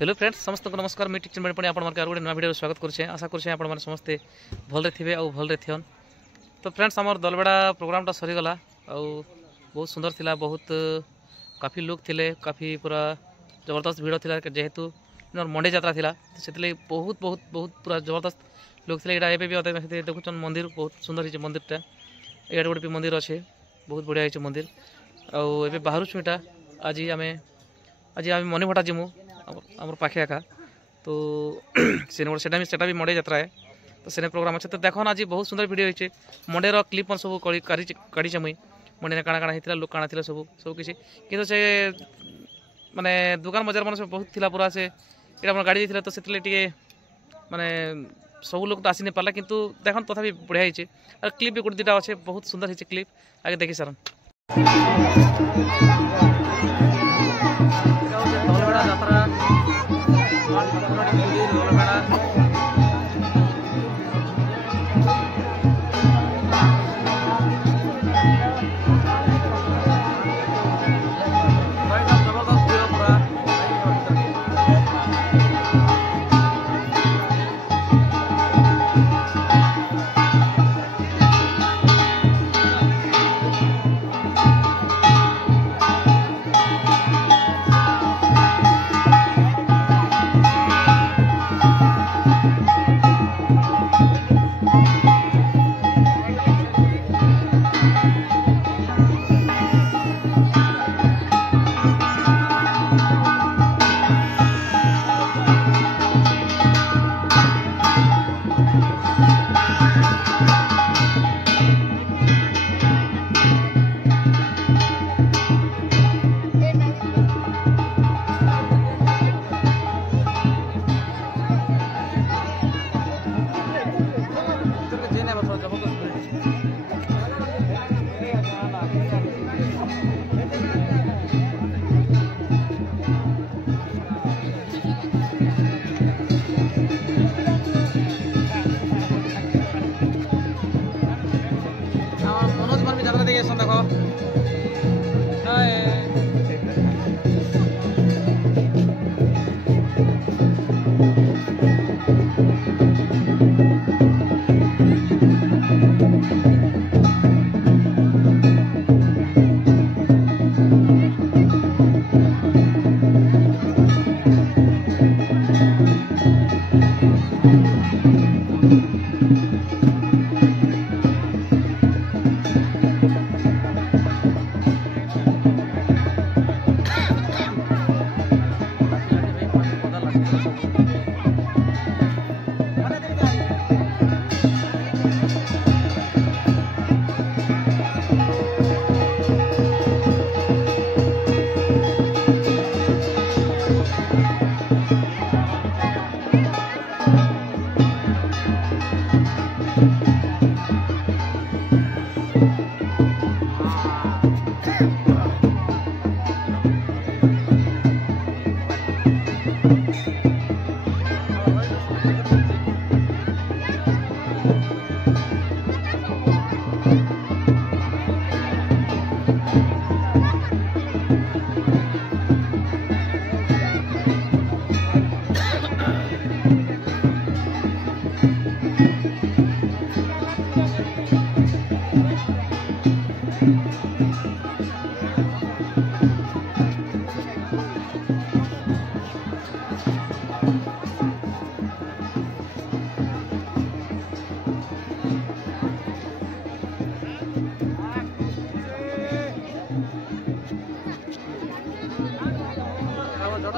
Hello friends समस्त को नमस्कार मैं टीचर मैंने आप गोटे नया वीडियो स्वागत करुचे आशा करुचे आप समस्ते भलरे थे और भलरे थियन। तो फ्रेंड्स आमर दलबेड़ा प्रोग्रामटा सरीगला आउ बहुत सुंदर थिला बहुत काफ़ी लोग थिले काफ़ी पूरा जबरदस्त भिड़ थिला जेहेतु मंडे यात्रा थिला से बहुत बहुत बहुत पूरा जबरदस्त लोग थिले। एटा एबे भी देखुन मंदिर बहुत सुंदर है मंदिरटा ये गोटे भी मंदिर अच्छे बहुत बढ़िया है मंदिर आउ एबे बाहर छुटा आज आम मनीभटा जीमु आम पाखे एका तो सेटा भी मंडे यात्रा है तो से प्रोग्राम अच्छे तो देखो आज बहुत सुंदर वीडियो होचे मंडेर क्लिप सब काढ़ी मुई मंडे काଣା काଣା होता लोक काଣା थी सब सब किसी कि से माने दुकान बजार मन बहुत थिला पूरा से यहाँ गाड़ी देते तो से माने सब लोग तो आसी नहीं पार्ला किंतु देखन तथा बढ़िया होचे और क्लिप भी गोटे दुटा अच्छे बहुत सुंदर होचे क्लिप आगे देखी सार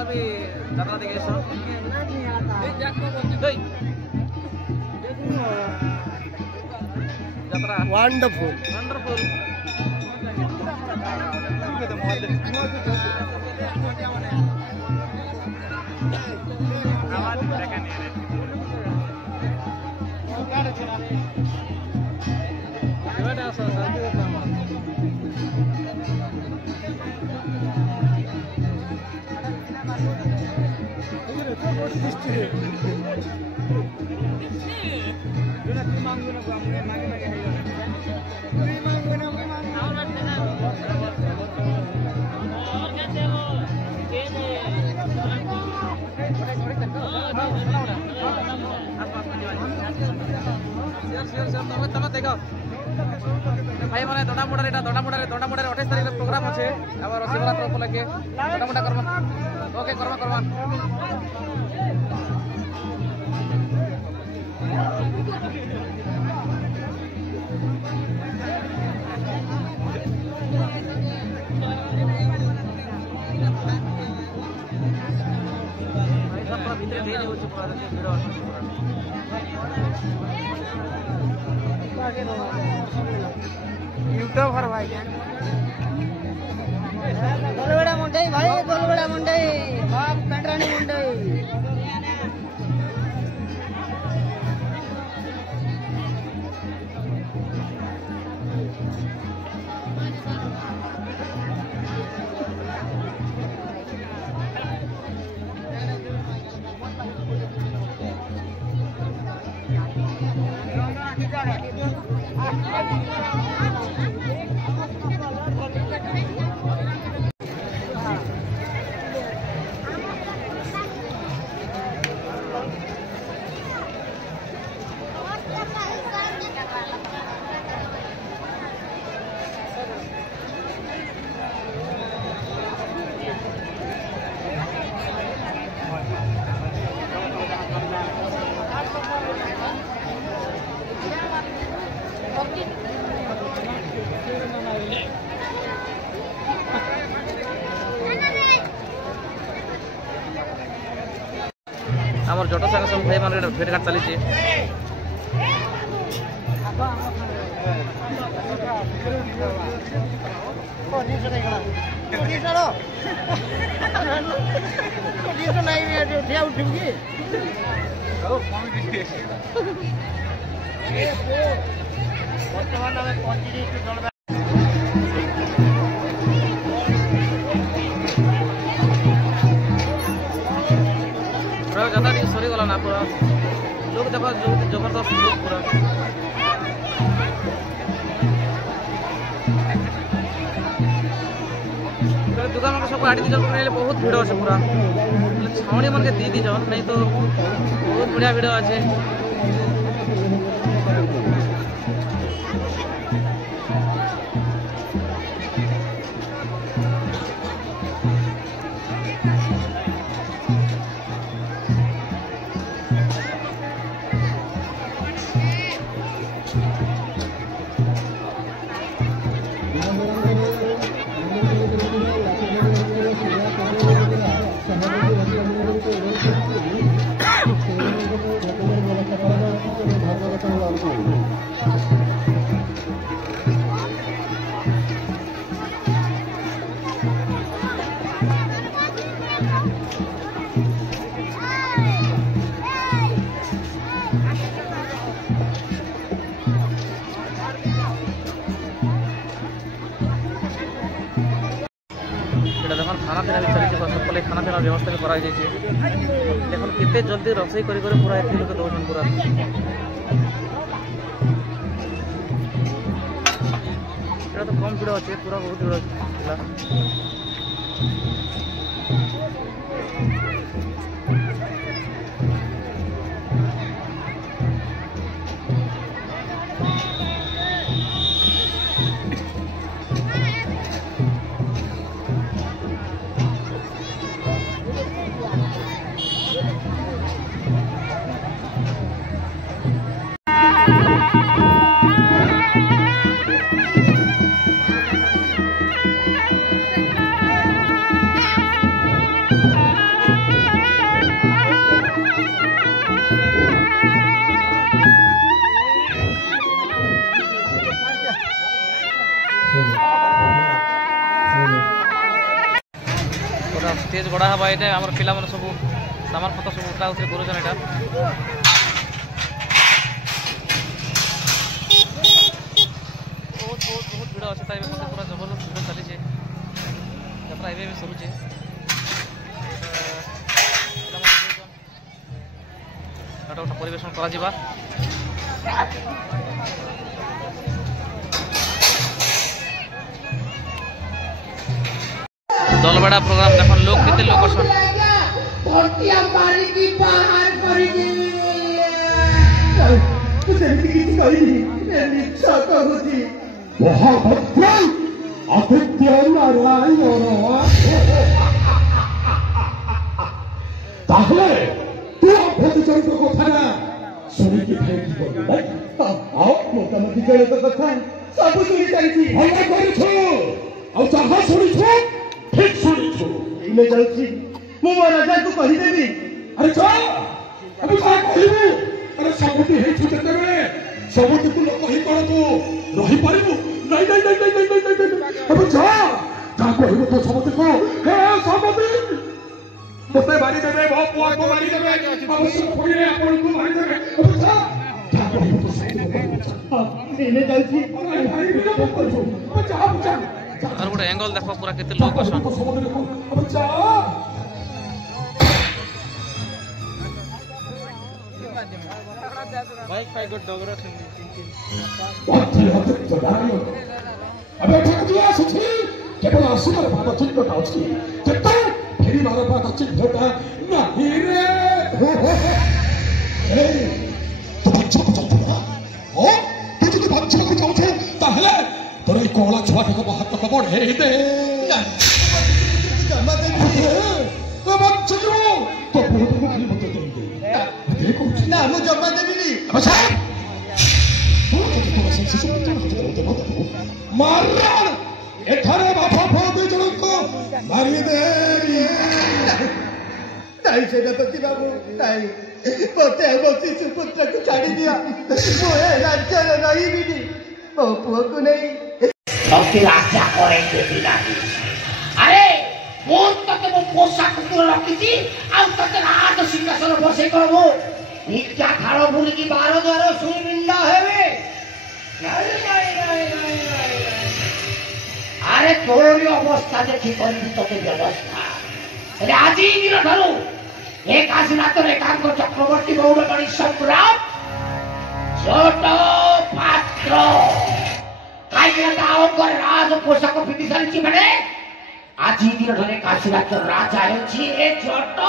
देखो যাত্রা দেখে এসো যাত্রা ওয়ান্ডারফুল ওয়ান্ডারফুল ତମେ ଦେଖ ଭାଇ ମାନେ ଦଣ୍ଡାମୁଣ୍ଡାରେ 28 ତାରିଖରେ ପ୍ରୋଗ୍ରାମ ଅଛି ଆମର ଶିବରାତ୍ର ଉପଲକ୍ଷେ ଦଣ୍ଡାମୁଣ୍ଡା କରମା ଓକେ କରମା यूट्यूबर भाई गोलगड़ा मुंडई भाई गोलगड़ा मुंडई बाप पेंटरानी मुंडई আমার জট সাংগে সব ভাই মানে ভেট ঘাট চালিছে বর্তমান আমি 25 জল ज़्यादा नहीं सरी गला ना पूरा लोग देखो जबरदस्त लोग पूरा दुकान में सब गाड़ी दीजन बहुत भिड़ अच्छे पूरा छावनी मन के दी दीजन नहीं तो बहुत बढ़िया भिड़ अच्छे देखो खाना पीना भी चलती सबको खाना पीना व्यवस्था भी कराई देखो कितने जल्दी रोसई कर पूरा एत लोग दौन पूरा तो कम भिड़ अच्छे पूरा बहुत भिड़ स्टेज गढ़ा हवा ये आम पिला सब सामान पत्र सब उठा उठे कर बहुत भिड़ अच्छे पूरा जबरदस्त भिड़ चली यात्रा ए सरुचे गोटे परिवेशन करा दलबड़ा प्रोग्राम देख लोग कितने लोग ସେମିତି କିଛି କହିନି ମିଛ କହୁଛି ମହାଭଦ୍ର ଆଦିତ୍ୟ ନାରାୟଣ ତାହେଲେ ତୁ ଅଭ୍ୟନ୍ତରଙ୍କ କଥାଟା ଶୁଣିକି ମୋଟାମୋଟି ଜଣକ କଥା ସବୁ ଶୁଣି ଚାଲିଛି ଭଲ କରିଛୁ ଆଉ ଯାହା ଶୁଣିଛୁ ଠିକ ଶୁଣିଛୁ ଏଇନେ ଯାଉଛି ମୁଁ ମୋ ରାଜାଙ୍କୁ କହିଦେବି ଆରେ ଯାହା କହିବୁ ଆରେ ସବୁଠି ହେଇଛୁ ଯେତେବେଳେ ସବୁଠି ତୁ ଲୋକ ହିଁ କଣ ତୁ ରହିପାରିବୁ ନାଇଁ ନାଇଁ ନାଇଁ ନାଇଁ ନାଇଁ ନାଇଁ ଏବେ ଯାହା କହିବୁ ତ ସମସ୍ତେ କହ ହେ ସମସ୍ତେ ମୋତେ ମାରିଦେବେ ମୋ ପୁଅକୁ ମାରିଦେବେ ଆବଶ୍ୟକ ପଡ଼ିଲେ ଆପଣଙ୍କୁ ମାରିଦେବେ ଏବେ ଯାହା କହିବୁ ତ ଏଇନେ ଯାଉଛି और गोटे एंगल देखो पूरा केते लोग असन बाइक पाइ गो डगरा छ अबे ठक दिया सुठी केवल असुर भाग चिन्हटा अछि केते फेरी मार भाग चिन्हटा नाही रे ए तो बच्चा को चाहता ओ तू जो बच्चा को चाहता ताहले तोर ई कोला छुआ के हाथ को बढ़े दे जमा दे तो बच्चा को तो बहुत खाली मत दे देखो ना मु जमा देबिनी अच्छा मारण एठारे बापा फोदे जनको मारी दे ताई सेनापति बाबू ताई पोते बसी सुपुत्र को छाड़ी दिया मोए राज्य नहीं बिनी ओ पुओ को नहीं सबके राजा करेंगे बिना अरे वो तक वो पोशाक को रखी आ तक राज सिंहासन बसे करबो नित्या खाड़ो भूल की 12 द्वार सुई बिंदा हेवे नहीं नहीं नहीं नहीं अरे तोरी अवस्था देखी करबी तते व्यवस्था अरे आजी दिन धरु एक आसनात एकांक चक्रवर्ती गौरवणी सम्राट छोट पात्र राज पोषाक पिंधि सारी मैंने आज दिन धरे काशीराज राजा हे छोट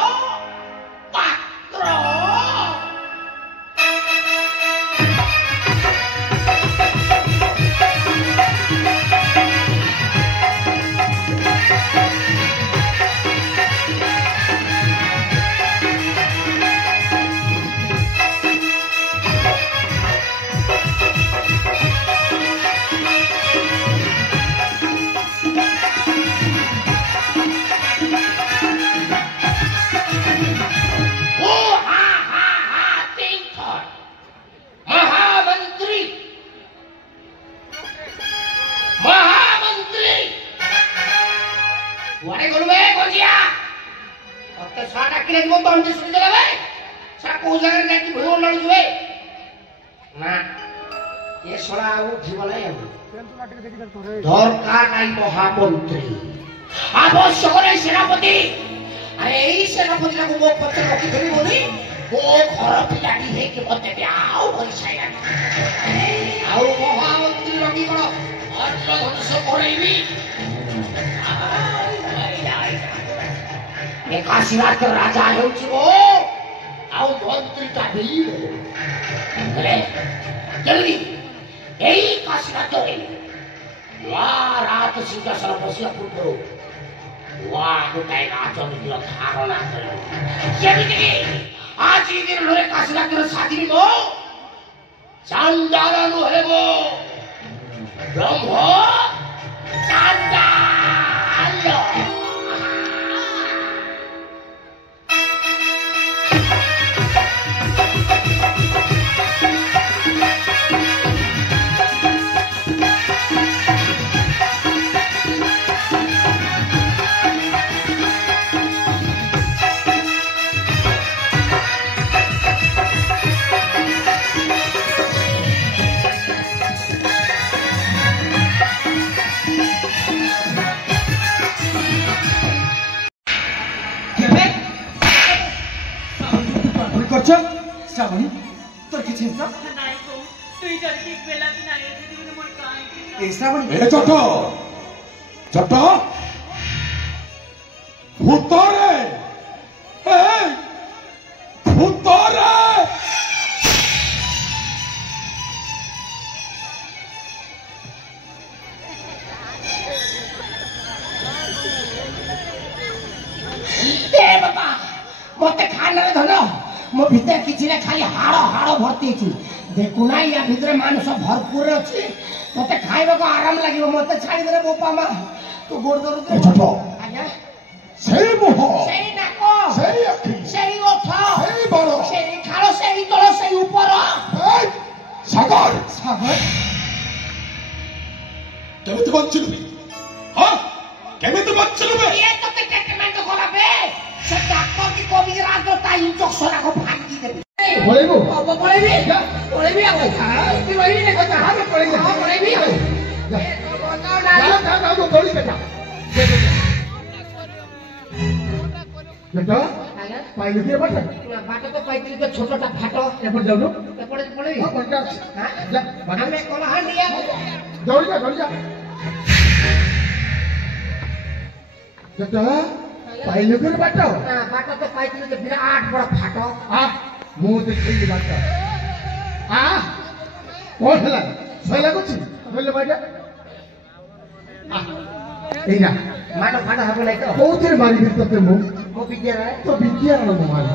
पात्र महामंत्री आवश्यक नहीं सेनापति अरे यही सेनापति को मो पत्र रखी थी बोली वो घर पिलाटी है कि मते ब्याह होई साइला आउ महामंत्री रखी कोन अन्न धनुष करैबी ए काशीराज राजा हेउछि वो आउ मंत्री का भीड़ अरे जल्दी यही काशीराज रे रात सिंहासन बसिया पूर्व गोटाए राजनीतिर धारणा आज दिन काशीराज साधी मो चांडाल नुहे मो ब्रह्म चांडाल श्रावणी तो किसी ना नहीं को तू ही जल्दी एक बेला भी नहीं है थी मैंने मोर काहे ए श्रावणी ए चट्टा चट्टा भूतरे ए भूतरे मते खाना रे धन मो भीतर किछि रे खाली हाड़ भर्ती अछि देखु ना या भीतर मानुष भरपूर अछि मते खाइबा को आराम लागिबो मते छाड़ी दे बोपा मा तू गोड़ दरु दे छोटो आज्ञा सेई मुह सेई नाको सेई अखि सेई ओठ सेई बड़ सेई खालो सेई तळ सेई ऊपर सागर सागर केमिति बंचिलु हां केमिति बंचिलु बे ये तो ते ट्रीटमेंट कराबे से डॉक्टर की कोबी रात तो ता इंजेक्शन को भांगी देबे बोलेबो बोलेबी आ कि वही ने कहा हां बोलेबी हां बोलेबी जा दौड़ी बेटा बेटा पाइलु के बाटा बाटा तो पाइती तो छोटाटा फाटो एपर जाउनु एपड़े पड़े हां बंटा हां जा बाटा हमें कोला हां लिया दौड़ी जा बेटा पाइलु के बाटा बाटा तो पाइती तो विराट बड़ा फाटो आ मुंह देखि बाटा आ कोन हला सला कुछ बोले बाटा आ एना मानो फाटा हबो नहीं तो कोउतिर मारी तते मुंह वो बिटिया रहा तो बिटिया रो मारी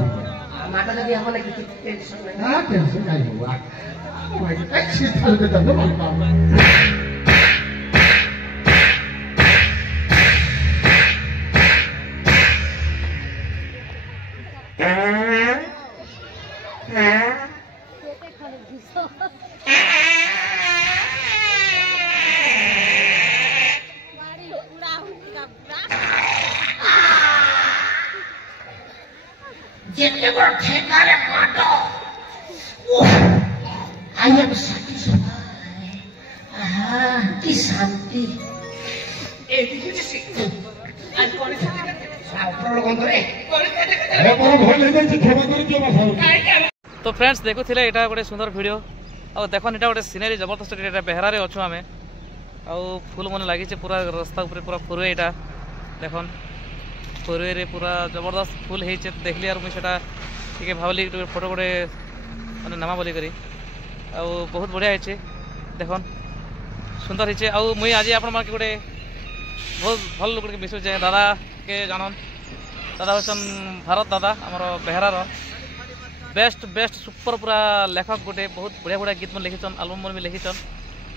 माटा जदी हमने किसी टेंशन नहीं हां टेंशन नहीं हुआ भाई अच्छी तरह से तो जितने बड़ा ठेका रे माटो आई एम सैटिस्फाइड की शांति ए दिखि आज कोन साउंड लोगन रे अरे पर भल ले जाई खेबा करी के बस तो फ्रेंड्स देखुथिले एटा गोटे सुंदर वीडियो आ देखन एटा गोटे सीनरी जबरदस्त एटा बेहरा रे अछु आमे आ फूल मन लागि पूरा रास्ता ऊपर पूरा फुरवे एटा देखन फुरवे रे पूरा जबरदस्त फूल हेचे देखली यार मुई सेटा ठीक भावली फोटो गोटे माने नामा बोली करी आ बहुत बढ़िया हेचे देखन सुंदर हेचे आ मुई आज आपण मार के गोटे बहुत भल लोक के विषय जे दादा के जानन दादा होसन भारत दादा हमर बेहरा रो बेस्ट सुपर पूरा लेखक गोटे बहुत बढ़िया बढ़िया गीत मन लिखिछन एल्बम मन भी लिखिछन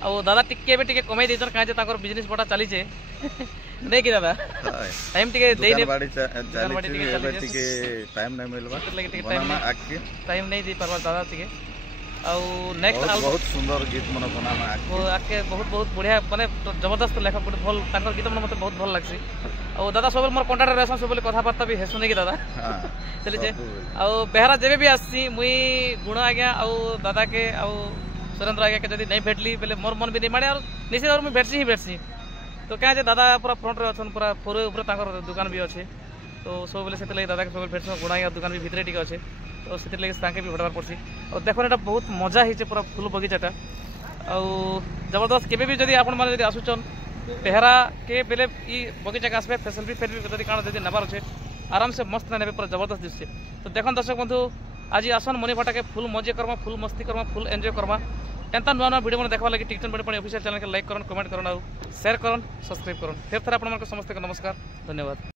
आ दादा टिके बे टिके कमाई देछन काहे जे ताकर बिजनेस बड़ा चली छे नहीं कि दादा टाइम टिके दे दे बाड़ी चली टिके टाइम नहीं मिलबा बनाना आके टाइम नहीं दे परवा दादा टिके आ नेक्स्ट बहुत सुंदर गीत मन बनाना आके बहुत बढ़िया माने जबरदस्त लेखक गोटे भल ताकर गीत मन मते बहुत भल लागसी आ दादा सब मोर कांटेक्ट रहसन सब कथा बार्ता भी हेसु नहीं कि दादा चली जे आ बेहरा जेबे भी आसी मुई गुण आज्ञा आ दादा के आ सुरेंद्र आज्ञा के जदी नहीं भेटली बेले मोर मन भी नहीं माने और निश्चित और मुई भेटसी तो क्या जे दादा पूरा फ्रंट रे अछन पूरा फोरे ऊपर ताकर दुकान भी अच्छे तो सब बेले सेते दादा के सब भेटस गुणा या दुकान भी भितरे टिके अच्छे तो सेते लगे ताके भी भेटबार पड़सी और देखो एटा बहुत मजा हिचे पूरा फूल बगीचाटा आ जबरदस्त केबे भी जदी आपण माने जदी आसुचन बेहरा के बेले ई बगीचा के आसबे फैसिलिटी फेर भी जदी काण जदी नबार अच्छे आराम से मस्त नेबे पूरा जबरदस्त दिसছে तो देखन दर्शक बंधु आज आसन मनी फाटा के फुल मजे करमा फुल मस्ती करमा फुल एंजॉय करमा एंता नुआ नुआ वीडियो मन देखवा लगी टिकटन बड़ी ऑफिशियल चैनल के लाइक करन कमेंट करन और शेयर करन सब्सक्राइब करन फिर थरा आपण मन समस्त के नमस्कार धन्यवाद।